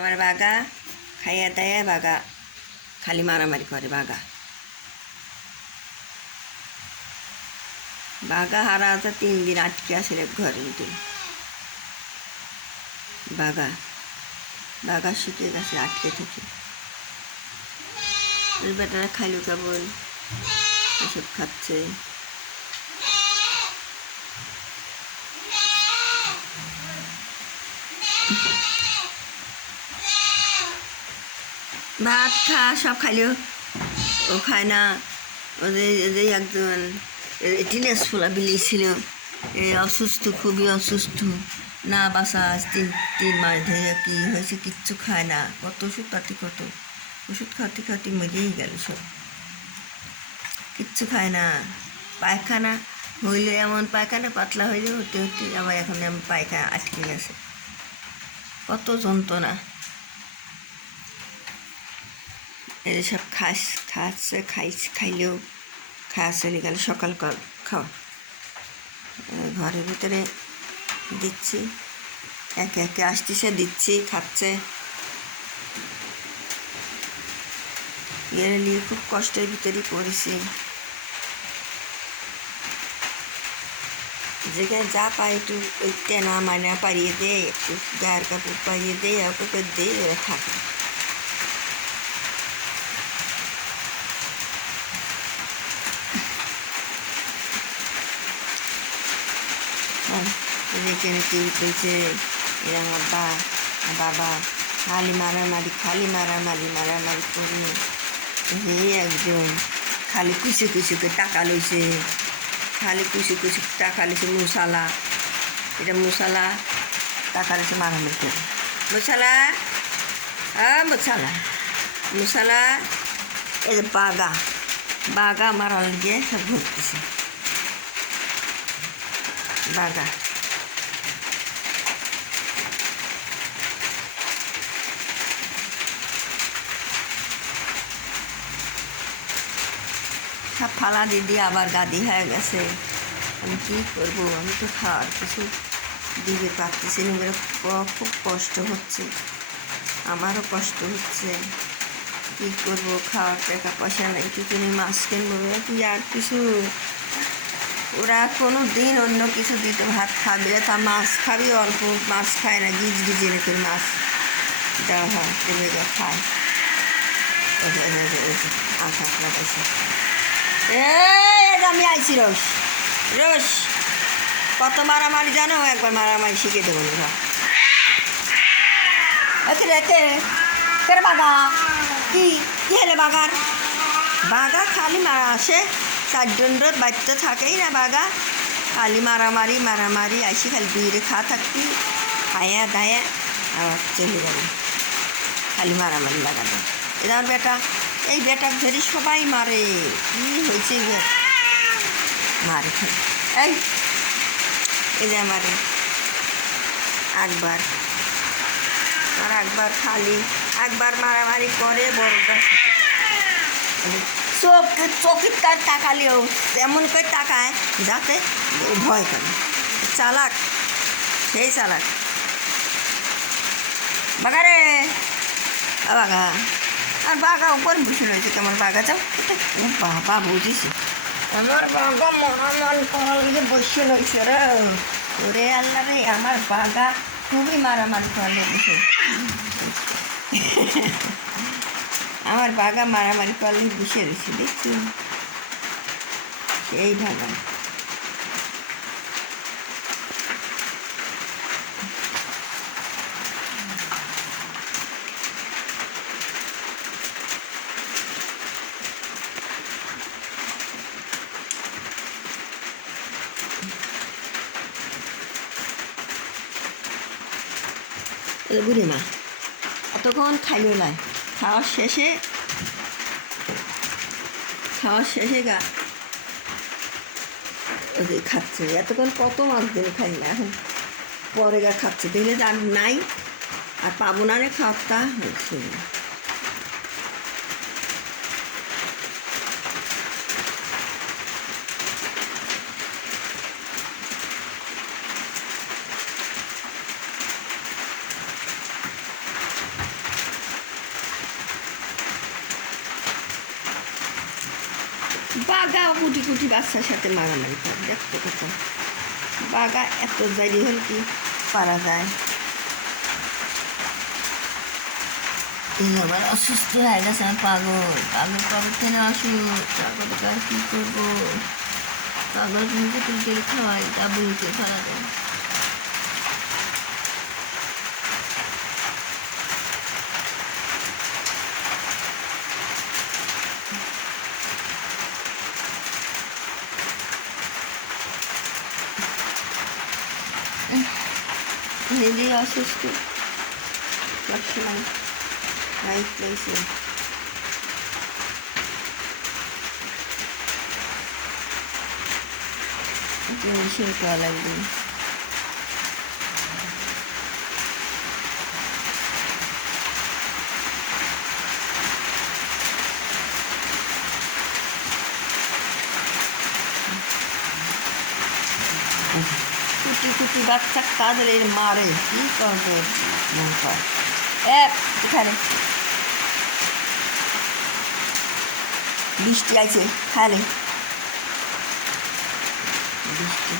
আমার বাঘা খাইয়া দাইয়া বাঘা খালি মারামারি করে। বাঘা বাঘা হারা আছে 3 দিন আটকে আসলে ঘরের ভিতরে। বাঘা বাঘা শিখে গেছে আটকে থেকে। ওই বেটারা খাইলো কেবল এসব খাচ্ছে। ভাত খা সব খাইলেও ও খায় না। ওদের একজন টিনেজ ফোলা বিলি ছিল, অসুস্থ, খুবই অসুস্থ, না বাসা 3 মাস ধরে কী হয়েছে কিচ্ছু খায় না। কত ওষুধ পাতি, কত ওষুধ খাতে খাতে মরেই গেল সব, কিচ্ছু খায় না। পায়খানা হইলে এমন পায়খানা পাতলা হইলে হতে হতে আবার এখন এমন পায়খানা আটকে গেছে। কত যন্ত্রণা। এদের সব খাচ্ছে খাইলেও খাওয়া চলে গেল। সকাল খাওয়া ঘরের ভিতরে দিচ্ছি, একে একে আসতেছে, দিচ্ছি, খাচ্ছে। এর নিয়ে খুব কষ্টের ভিতরেই পড়েছি। যেখানে যা পাই একটু ওই টেনা মানা পারিয়ে দেয়, একটু গায়ের কাপড় পারিয়ে দেয়, ওকে দেয়, ওরা থাকে। যেখানে কেউ পেয়েছে এরা আমার বাবা খালি মারামারি করে। হে একজন খালি কুচি করে টাকা লইছে, খালি কুচি টাকা লইছে। মশালা, এটা মশালা টাকা লইছে মারামারি করে। মশালা এই যে বাঘা মারাল গিয়ে সব ঘুরতেছে। বাঘা সব ফালা দিদি আবার গাদি হয়ে গেছে। আমি কী করবো? আমি তো খাওয়ার কিছু দিতে পারতেছি না। খুব কষ্ট হচ্ছে, আমারও কষ্ট হচ্ছে। কী করবো? খাওয়ার টাকা পয়সা নেই, কিছু নেই। মাছ কিনবো কি আর কিছু? ওরা কোনো দিন অন্য কিছু দিতে ভাত খাবে, তা মাছ খাবি অল্প, মাছ খায় না। গিজ রেখে মাছ দেওয়া হয়, তেলে খায়। লাগাইছে। আমি আইছি রোশ কত মারামারি জানো? একবার মারামারি শিখে দেবো না। বাঘা কি হলে বাঘা খালি মারা আসে। 4 জন বাড়িতে থাকেই না। বাঘা খালি মারামারি আইসি খালি দুইরে থাকবি, খায়া দায়া আবার চলে যাবে। খালি মারামারি লাগাবে। এরা আমার বেটা, এই বেটার ধরি সবাই মারে। কি হয়েছে? মারে খালি এই যে মারে একবার খালি একবার মারামারি করে। বড়টা চোখের তাকালেও এমন করে তাকায় যাতে ভয় করে। চালাক, সেই চালাক। বাঘা রে বাঘা, আর বাঘা উপর বসে রয়েছে। কেমন বাঘা? যাও বাবা, বুঝেছি আমার বাঘা মহামান করার বসে রয়েছে রে। ওরে আল্লাহ রে, আমার বাঘা খুবই মারামারি করলে বসে। আমার বাঘা মারামারি করলে বসে রয়েছে, দেখছি সেই বাঘা। বুড়ি মা এতক্ষণ খাইল নাই। খাওয়ার শেষে গা ওদের খাচ্ছে। এতক্ষণ কত মাছ দিলে খাই না, এখন পরে গা খাচ্ছে। দিলে আর নাই, আর পাবো না রে খাওয়ারটা হচ্ছে। বাঘা কুটি কুটি বাচ্চার সাথে মারামারি করে দেখতে কত বাঘা এত জারি হলে কি পারা যায়। আমার অসুস্থ হয়ে গেছে, আমি পাগল পাগল পাগল কেন আসুক পাগলকে আর কী করবো। পাগল মুখে তুলতে খাওয়াই ডাবুলকে ফেলা দেয়। নিজেই অসুস্থ সবসময় নাইট লাগছে। টেনশন করা লাগবে। কুটি কুটি বাচ্চা কাজরে মারে কি করবে মন কর এখানে বৃষ্টি আছে খালে বৃষ্টি